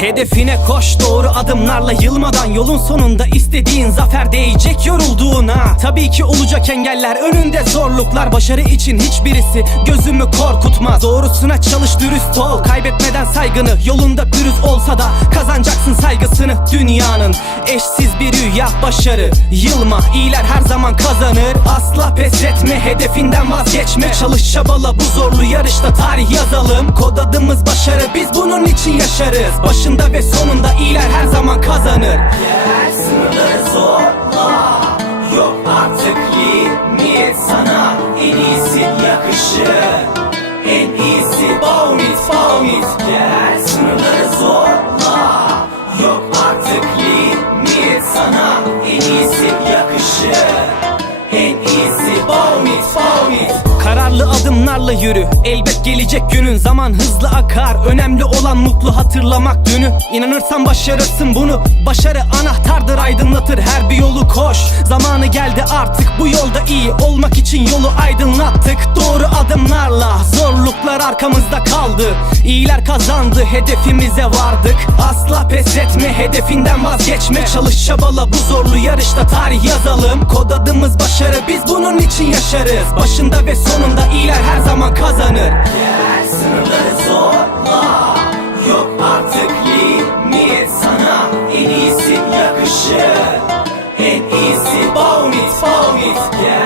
Hedefine koş doğru adımlarla yılmadan Yolun sonunda istediğin zafer değecek yorulduğuna. Tabii ki olacak engeller önünde zorluklar. Başarı için hiçbirisi gözümü korkutmaz. Doğrusuna çalış dürüst ol. Kaybetmeden saygını Yolunda pürüz olsa da kazanacaksın Dünyanın eşsiz bir rüya başarı. Yılma iyiler her zaman kazanır. Asla pes etme hedefinden vazgeçme. Çalış çabala bu zorlu yarışta tarih yazalım. Kod adımız başarı biz bunun için yaşarız. Başında ve sonunda iyiler her zaman kazanır. Gel sınırları zorla Yok artık limit sana. En iyisi yakışır En iyisi Baumit Baumit artık limit sana En iyisi yakışır En iyisi Baumit Baumit Kararlı adımlarla yürü. Elbet gelecek günün. Zaman hızlı akar. Önemli olan mutlu hatırlamak dünü İnanırsan başarırsın bunu. Başarı anahtardır aydınlatır her bir yolu. Koş. Zamanı geldi artık. Bu yolda iyi olmak için yolu aydınlattık. Doğru adımlarla zorluklar arkamızda kaldı. İyiler kazandı hedefimize vardık. Asla pes etme hedefinden vazgeçme. Çalış çabala bu zorlu yarışta tarih yazalım. Kod adımız başarı biz bunun için yaşarız. Başında ve sonunda iyiler her zaman kazanır. Gel sınırları zorla Yok artık limit sana. En iyisi yakışır En iyisi Baumit Baumit Gel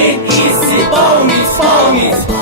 En iyisi Baumit Baumit